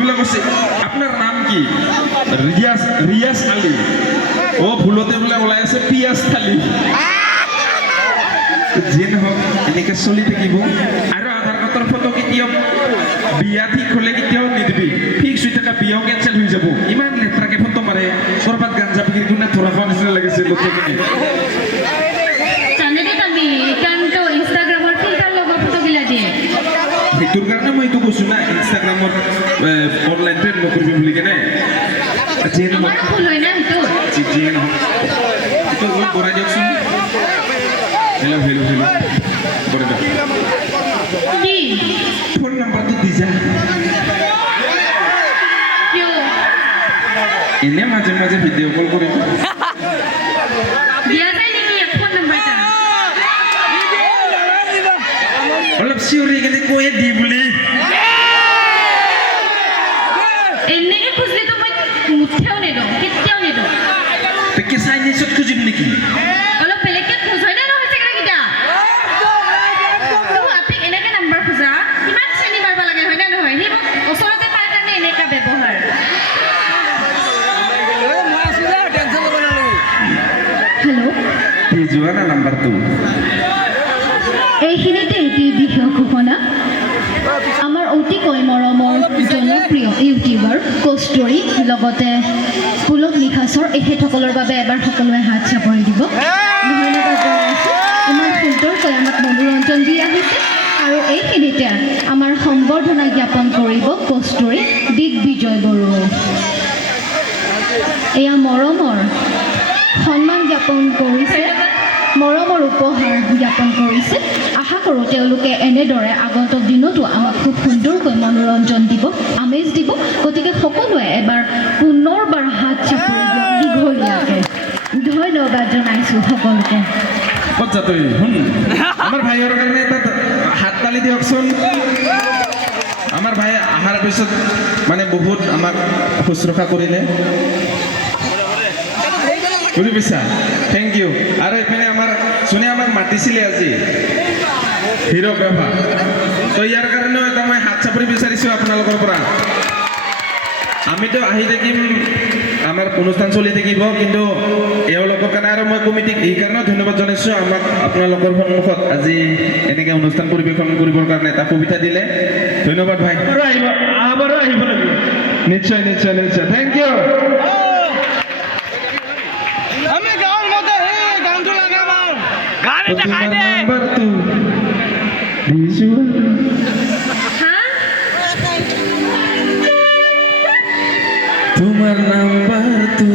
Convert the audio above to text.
বলে বসে আপনার নাম কি রিয়াজ আলী ও ভুলতে বলে ওলাই আছে পিয়াজ থালি যে নহওক এনেকে চলি থাকিব আৰু আধাৰ কাৰ্ডৰ ফটো কেতিয়াও বিয়া ঠিক হলে কেতিয়াও নিদিবি ফিক্স হৈ থকা বিয়াও কেঞ্চেল হৈ যাব ইমান লেতেৰাকে ফটো মাৰে কৰবাত গাঞ্জা বিক্ৰী কৰি থৰা খোৱা নিচিনা লাগিছে গোটেইখিনি সেইটোৰ কাৰণে মই এইটো কৈছো না ইনষ্টাগ্ৰামত অনলাইন ট্ৰেড নকৰিবি বুলি কেনে যিয়ে নহওক এইটো অলপ বঢ়াই দিয়কচোন হেল্ল' বঢ়াই দিয়ক ফোন নাম্বাৰটো দি যা এনে মাজে মাজে ভিডিঅ' কল কৰিম অলপ চিঞৰি কেনে কৈয়ে দি বুলি তাকে চাইনিজত খুজিম নেকি যোৱা না নাম্বাৰটো এইখিনিতে এটি বিশেষ ঘোষণা আমাৰ অতিকৈ মৰমৰ জনপ্ৰিয় ইউটিউবাৰ কষ্টৰী লগতে পুলক নিশাচৰ এখেতসকলৰ বাবে এবাৰ সকলোৱে হাত চাপৰি দিব ধন্যবাদ জনাইছোঁ ইমান সুন্দৰকৈ আমাক মনোৰঞ্জন দি আহিছে আৰু এইখিনিতে আমাৰ সম্বৰ্ধনা জ্ঞাপন কৰিব কষ্টৰী দিগ্বিজয় বড়োৱে এয়া মৰমৰ সন্মান জ্ঞাপন কৰিছে মৰমৰ উপহাৰ জ্ঞাপন কৰিছে আশা কৰোঁ তেওঁলোকে এনেদৰে আগন্তুক দিনতো আমাক খুব সুন্দৰকৈ মনোৰঞ্জন দিব আমেজ দিব গতিকে সকলোৱে এবাৰ পুনৰবাৰ হাত চাপৰি দিয়ক দীঘলীয়াকৈ ধন্যবাদ জনাইছোঁ সকলোকে ক'ত যা তই শুন আমাৰ ভাইৰ কাৰণে এটা হাত তালি দিয়কচোন আমাৰ ভাই অহাৰ পিছত মানে বহুত আমাক শুশ্ৰূষা কৰিলে বুজি পাইছা থেংক ইউ আৰু এইপিনে আমাৰ যোনে আমাক মাতিছিলে আজি হিৰ'গ্ৰাফাৰ তো ইয়াৰ কাৰণেও এটা মই হাত চাপৰি বিচাৰিছোঁ আপোনালোকৰ পৰা আমিতো আহি থাকিম আমাৰ অনুষ্ঠান চলি থাকিব কিন্তু এওঁলোকৰ কাৰণে আৰু মই কমিটিক এই কাৰণেও ধন্যবাদ জনাইছোঁ আমাক আপোনালোকৰ সন্মুখত আজি এনেকৈ অনুষ্ঠান পৰিৱেশন কৰিবৰ কাৰণে এটা সুবিধা দিলে ধন্যবাদ ভাই আবাৰো আহিব লাগিব নিশ্চয় নিশ্চয় নিশ্চয় থেংক ইউ তোমাৰ নাম্বাৰ তো